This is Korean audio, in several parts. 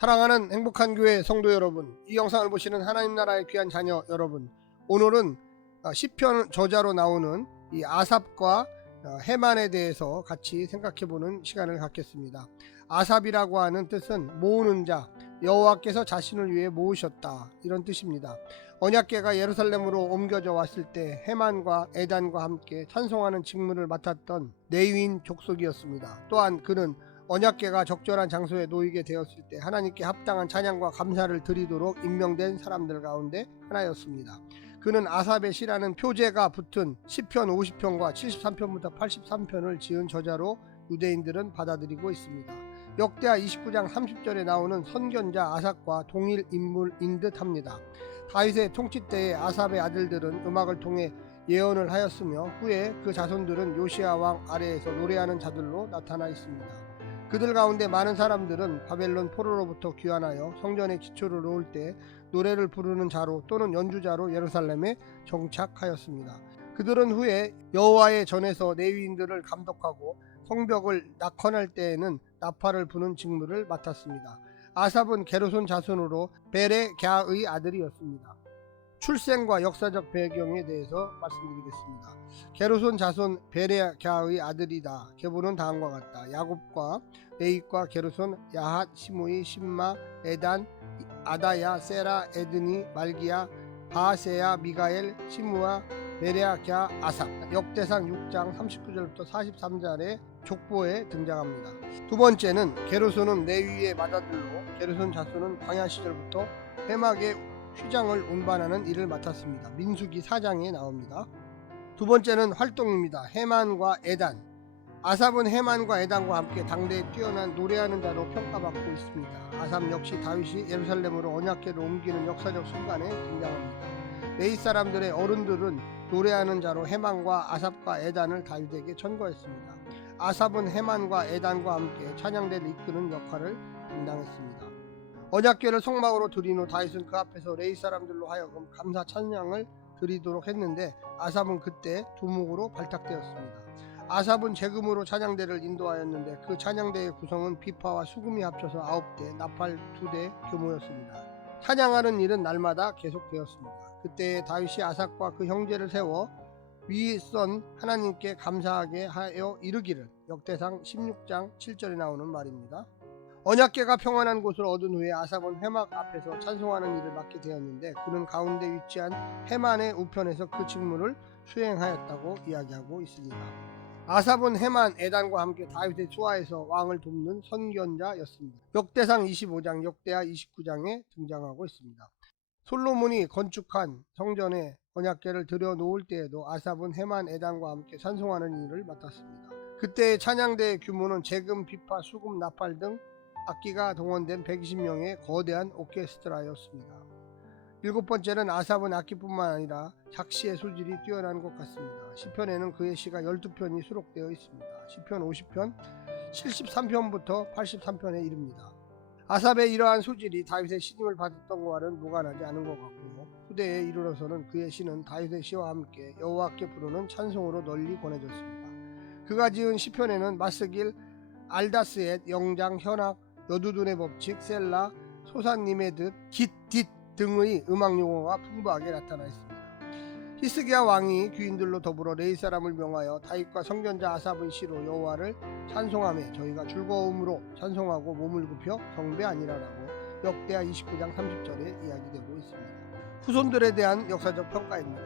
사랑하는 행복한 교회 성도 여러분, 이 영상을 보시는 하나님 나라의 귀한 자녀 여러분, 오늘은 시편 저자로 나오는 이 아삽과 헤만에 대해서 같이 생각해보는 시간을 갖겠습니다. 아삽이라고 하는 뜻은 모으는 자, 여호와께서 자신을 위해 모으셨다, 이런 뜻입니다. 언약궤가 예루살렘으로 옮겨져 왔을 때 헤만과 에단과 함께 찬송하는 직무를 맡았던 레위인 족속이었습니다. 또한 그는 언약궤가 적절한 장소에 놓이게 되었을 때 하나님께 합당한 찬양과 감사를 드리도록 임명된 사람들 가운데 하나였습니다. 그는 아삽의 시라는 표제가 붙은 시편 50편과 73편부터 83편을 지은 저자로 유대인들은 받아들이고 있습니다. 역대하 29장 30절에 나오는 선견자 아삽과 동일 인물인 듯합니다. 다윗의 통치 때에 아삽의 아들들은 음악을 통해 예언을 하였으며 후에 그 자손들은 요시야 왕 아래에서 노래하는 자들로 나타나 있습니다. 그들 가운데 많은 사람들은 바벨론 포로로부터 귀환하여 성전에 기초를 놓을 때 노래를 부르는 자로 또는 연주자로 예루살렘에 정착하였습니다. 그들은 후에 여호와의 전에서 레위인들을 감독하고 성벽을 낙헌할 때에는 나팔을 부는 직무를 맡았습니다. 아삽은 게르손 자손으로 베레갸의 아들이었습니다. 출생과 역사적 배경에 대해서 말씀드리겠습니다. 게르손 자손 베레갸의 아들이다. 계보는 다음과 같다. 야곱과 레윗과 게르손, 야핫, 시므이, 심마, 에단, 아다야, 세라, 에드니, 말기야, 바세야, 미가엘, 시므아, 베레갸, 아삽. 역대상 6장 39절부터 43절에 족보에 등장합니다. 두 번째는 게르손은 레위의 맏아들로 게르손 자손은 광야 시절부터 회막의 휘장을 운반하는 일을 맡았습니다. 민수기 4장에 나옵니다. 두 번째는 활동입니다. 헤만과 에단. 아삽은 헤만과 에단과 함께 당대에 뛰어난 노래하는 자로 평가받고 있습니다. 아삽 역시 다윗이 예루살렘으로 언약궤를 옮기는 역사적 순간에 등장합니다. 레위 사람들의 어른들은 노래하는 자로 헤만과 아삽과 에단을 다윗에게 천거했습니다. 아삽은 헤만과 에단과 함께 찬양대를 이끄는 역할을 담당했습니다. 언약궤를 성막으로 들인 후 다윗은 그 앞에서 레위 사람들로 하여금 감사 찬양을 드리도록 했는데 아삽은 그때 두목으로 발탁되었습니다. 아삽은 재금으로 찬양대를 인도하였는데 그 찬양대의 구성은 비파와 수금이 합쳐서 9대, 나팔 2대 규모였습니다. 찬양하는 일은 날마다 계속되었습니다. 그때 다윗이 아삽과 그 형제를 세워 위선 하나님께 감사하게 하여 이르기를, 역대상 16장 7절에 나오는 말입니다. 언약궤가 평안한 곳을 얻은 후에 아삽은 회막 앞에서 찬송하는 일을 맡게 되었는데 그는 가운데 위치한 헤만의 우편에서 그 직무를 수행하였다고 이야기하고 있습니다. 아삽은 헤만, 에단과 함께 다윗의 수하에서 왕을 돕는 선견자였습니다. 역대상 25장, 역대하 29장에 등장하고 있습니다. 솔로몬이 건축한 성전에 언약궤를 들여놓을 때에도 아삽은 헤만, 에단과 함께 찬송하는 일을 맡았습니다. 그때의 찬양대의 규모는 재금, 비파, 수금, 나팔 등 악기가 동원된 120명의 거대한 오케스트라였습니다. 일곱 번째는 아삽은 악기뿐만 아니라 작시의 소질이 뛰어난 것 같습니다. 시편에는 그의 시가 12편이 수록되어 있습니다. 시편 50편 73편부터 83편에 이릅니다. 아삽의 이러한 소질이 다윗의 신임을 받았던 것과는 무관하지 않은 것 같고요. 후대에 이르러서는 그의 시는 다윗의 시와 함께 여호와께 부르는 찬송으로 널리 권해졌습니다. 그가 지은 시편에는 마스길, 알다스엣, 영장, 현악, 여두둔의 법칙, 셀라, 소사님의 듯, 깃 등의 음악 용어가 풍부하게 나타나 있습니다. 히스기야 왕이 귀인들로 더불어 레위 사람을 명하여 다윗과 성견자 아삽의 시로 여호와를 찬송하며 저희가 즐거움으로 찬송하고 몸을 굽혀 경배하니라라고 역대하 29장 30절에 이야기되고 있습니다. 후손들에 대한 역사적 평가입니다.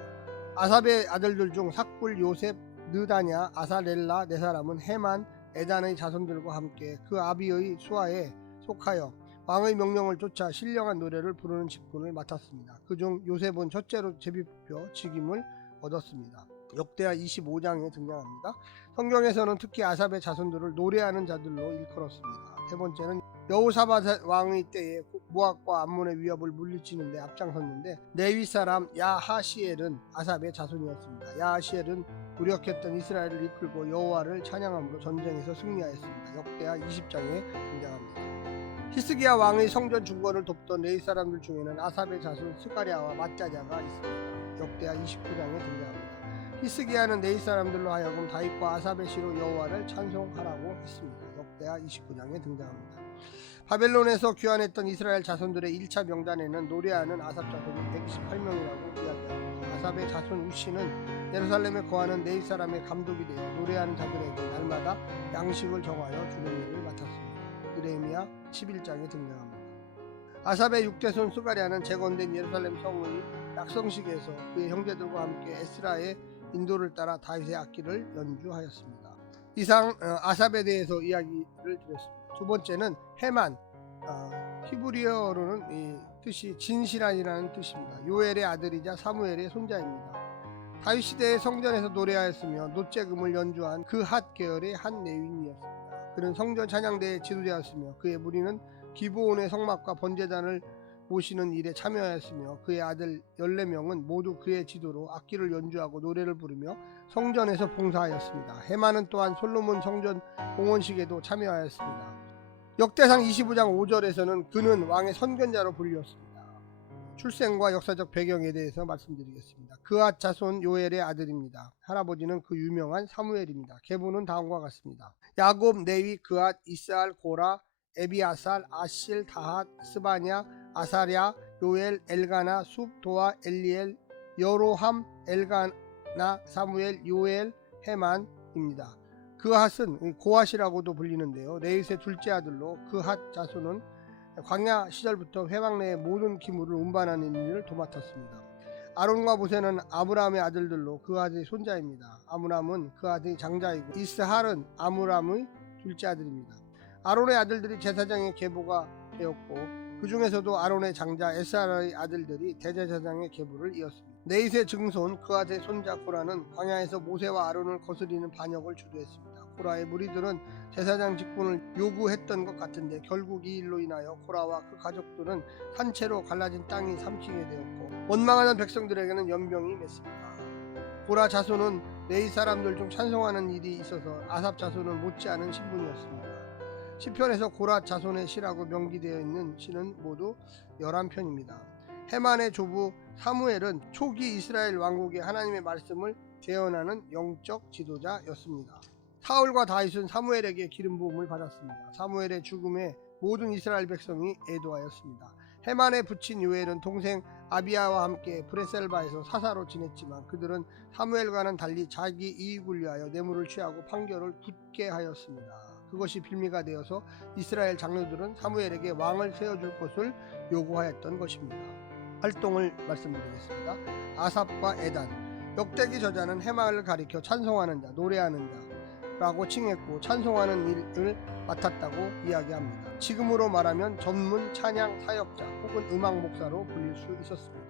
아삽의 아들들 중 삭불, 요셉, 느다냐, 아사렐라 네 사람은 헤만, 에단의 자손들과 함께 그 아비의 수하에 속하여 왕의 명령을 쫓아 신령한 노래를 부르는 직분을 맡았습니다. 그중 요셉은 첫째로 제비뽑혀 직임을 얻었습니다. 역대하 25장에 등장합니다. 성경에서는 특히 아삽의 자손들을 노래하는 자들로 일컬었습니다. 세 번째는 여호사밧 왕의 때에 모압과 암몬의 위협을 물리치는 데 앞장섰는데 레위 사람 야하시엘은 아삽의 자손이었습니다. 야하시엘은 무력했던 이스라엘을 이끌고 여호와를 찬양함으로 전쟁에서 승리하였습니다. 역대하 20장에 등장합니다. 히스기야 왕의 성전 중건을 돕던 레위 사람들 중에는 아삽의 자손 스가랴와 맏자자가 있습니다. 역대하 29장에 등장합니다. 히스기야는 레위 사람들로 하여금 다윗과 아삽의 시로 여호와를 찬송하라고 했습니다. 역대하 29장에 등장합니다. 바벨론에서 귀환했던 이스라엘 자손들의 1차 명단에는 노래하는 아삽 자손이 128명이라고 이야기합니다. 아삽의 자손 우시는 예루살렘에 거하는 네이 사람의 감독이 되어 노래하는 자들에게 날마다 양식을 정하여 주는 일을 맡았습니다. 느헤미야 11장에 등장합니다. 아삽의 6대손 스가랴는 재건된 예루살렘 성의 약성식에서 그의 형제들과 함께 에스라의 인도를 따라 다윗의 악기를 연주하였습니다. 이상 아삽에 대해서 이야기를 드렸습니다. 두 번째는 헤만, 히브리어로는 이 뜻이 진실한이라는 뜻입니다. 요엘의 아들이자 사무엘의 손자입니다. 다윗 시대의 성전에서 노래하였으며 노재금을 연주한 그 핫 계열의 한 레위인이었습니다. 그는 성전 찬양대의 지도자였으며 그의 무리는 기브온의 성막과 번제단을 모시는 일에 참여하였으며 그의 아들 14명은 모두 그의 지도로 악기를 연주하고 노래를 부르며 성전에서 봉사하였습니다. 헤만은 또한 솔로몬 성전 봉헌식에도 참여하였습니다. 역대상 25장 5절에서는 그는 왕의 선견자로 불렸습니다. 출생과 역사적 배경에 대해서 말씀드리겠습니다. 그앗 자손 요엘의 아들입니다. 할아버지는 그 유명한 사무엘입니다. 계보는 다음과 같습니다. 야곱, 네위, 그앗, 이스알, 고라, 에비아살, 아실, 다핫, 스바냐, 아사랴, 요엘, 엘가나, 숲, 도아, 엘리엘, 여로함, 엘가나, 사무엘, 요엘, 헤만입니다. 그핫은 고핫이라고도 불리는데요. 레윗의 둘째 아들로 그핫 자손은 광야 시절부터 회막 내의 모든 기물을 운반하는 일을 도맡았습니다. 아론과 모세는 아므람의 아들들로 그핫의 손자입니다. 아므람은 그핫의 장자이고 이스할은 아므람의 둘째 아들입니다. 아론의 아들들이 제사장의 계보가 되었고 그 중에서도 아론의 장자 에스할의 아들들이 대제사장의 계보를 이었습니다. 네잇의 증손 그핫의 손자 코라는 광야에서 모세와 아론을 거스리는 반역을 주도했습니다. 코라의 무리들은 제사장 직분을 요구했던 것 같은데 결국 이 일로 인하여 코라와 그 가족들은 산채로 갈라진 땅이 삼키게 되었고 원망하는 백성들에게는 연병이 맺습니다. 코라 자손은 네잇 사람들 중 찬송하는 일이 있어서 아삽 자손은 못지않은 신분이었습니다. 시편에서 고라 자손의 시라고 명기되어 있는 시는 모두 11편입니다. 헤만의 조부 사무엘은 초기 이스라엘 왕국의 하나님의 말씀을 재현하는 영적 지도자였습니다. 사울과 다윗은 사무엘에게 기름 부음을 받았습니다. 사무엘의 죽음에 모든 이스라엘 백성이 애도하였습니다. 헤만의 부친 요엘은 동생 아비야와 함께 브레셀바에서 사사로 지냈지만 그들은 사무엘과는 달리 자기 이익을 위하여 뇌물을 취하고 판결을 굳게 하였습니다. 그것이 빌미가 되어서 이스라엘 장로들은 사무엘에게 왕을 세워줄 것을 요구하였던 것입니다. 활동을 말씀드리겠습니다. 아삽과 에단. 역대기 저자는 헤만을 가리켜 찬송하는 자, 노래하는 자라고 칭했고 찬송하는 일을 맡았다고 이야기합니다. 지금으로 말하면 전문 찬양 사역자 혹은 음악 목사로 불릴 수 있었습니다.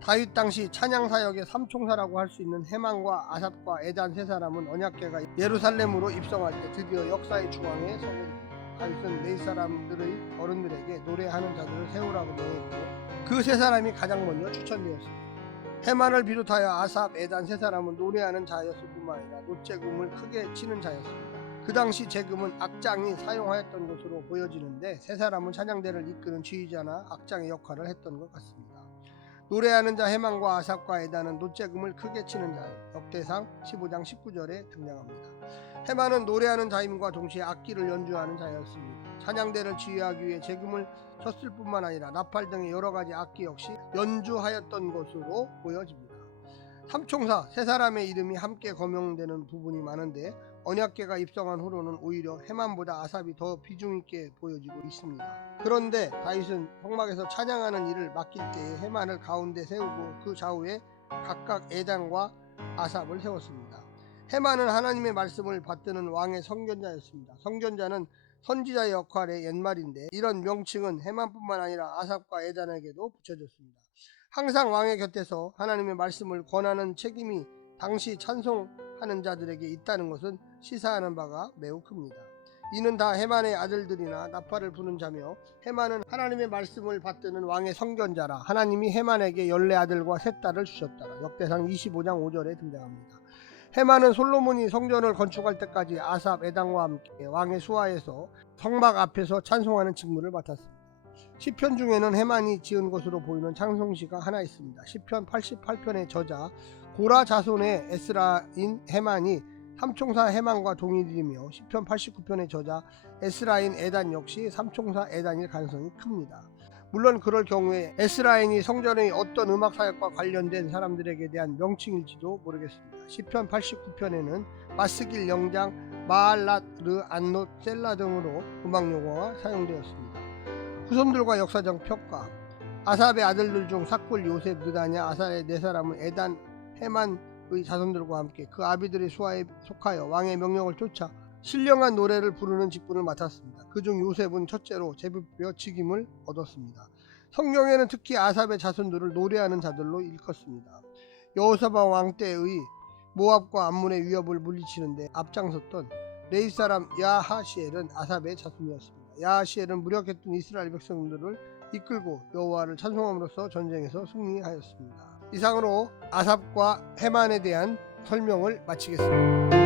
다윗 당시 찬양 사역의 삼총사라고 할 수 있는 헤만과 아삽과 에단 세 사람은 언약궤가 예루살렘으로 입성할 때 드디어 역사의 중앙에 서게 됩니다. 다윗은 네잇 사람들의 어른들에게 노래하는 자들을 세우라고 명했고 그 세 사람이 가장 먼저 추천되었습니다. 헤만을 비롯하여 아삽, 에단 세 사람은 노래하는 자였을 뿐만 아니라 노재금을 크게 치는 자였습니다. 그 당시 재금은 악장이 사용하였던 것으로 보여지는데 세 사람은 찬양대를 이끄는 지휘자나 악장의 역할을 했던 것 같습니다. 노래하는 자 헤만과 아삽과 에단은 노재금을 크게 치는 자 역대상 15장 19절에 등장합니다. 헤만은 노래하는 자임과 동시에 악기를 연주하는 자였습니다. 찬양대를 지휘하기 위해 재금을 쳤을 뿐만 아니라 나팔 등의 여러가지 악기 역시 연주하였던 것으로 보여집니다. 삼총사 세 사람의 이름이 함께 거명되는 부분이 많은데 언약궤가 입성한 후로는 오히려 헤만보다 아삽이 더 비중있게 보여지고 있습니다. 그런데 다윗은 성막에서 찬양하는 일을 맡길 때에 헤만을 가운데 세우고 그 좌우에 각각 에단과 아삽을 세웠습니다. 헤만은 하나님의 말씀을 받드는 왕의 선견자였습니다. 선견자는 선지자의 역할의 옛말인데 이런 명칭은 헤만뿐만 아니라 아삽과 에단에게도 붙여졌습니다. 항상 왕의 곁에서 하나님의 말씀을 권하는 책임이 당시 찬송하는 자들에게 있다는 것은 시사하는 바가 매우 큽니다. 이는 다 헤만의 아들들이나 나팔을 부는 자며 헤만은 하나님의 말씀을 받드는 왕의 선견자라 하나님이 헤만에게 14아들과 3딸을 주셨다라 역대상 25장 5절에 등장합니다. 헤만은 솔로몬이 성전을 건축할 때까지 아삽, 에단과 함께 왕의 수하에서 성막 앞에서 찬송하는 직무를 맡았습니다. 시편 중에는 헤만이 지은 것으로 보이는 찬송시가 하나 있습니다. 시편 88편의 저자 고라 자손의 에스라인 헤만이 삼총사 해만과 동일이며 시편 89편의 저자 에스라인 에단 역시 삼총사 에단일 가능성이 큽니다. 물론 그럴 경우에 에스라인이 성전의 어떤 음악 사역과 관련된 사람들에게 대한 명칭일지도 모르겠습니다. 시편 89편에는 마스길 영장, 마알랏, 안노, 셀라 등으로 음악 용어가 사용되었습니다. 후손들과 역사적 평가. 아삽의 아들들 중 삭굴, 요셉, 느다냐, 아살의 네 사람은 에단, 해만의 자손들과 함께 그 아비들의 수하에 속하여 왕의 명령을 쫓아 신령한 노래를 부르는 직분을 맡았습니다. 그중 요셉은 첫째로 제비뼈 직임을 얻었습니다. 성경에는 특히 아삽의 자손들을 노래하는 자들로 일컫습니다. 여호사밧 왕 때의 모압과 암몬의 위협을 물리치는데 앞장섰던 레위 사람 야하시엘은 아삽의 자손이었습니다. 야하시엘은 무력했던 이스라엘 백성들을 이끌고 여호와를 찬송함으로써 전쟁에서 승리하였습니다. 이상으로 아삽과 해만에 대한 설명을 마치겠습니다.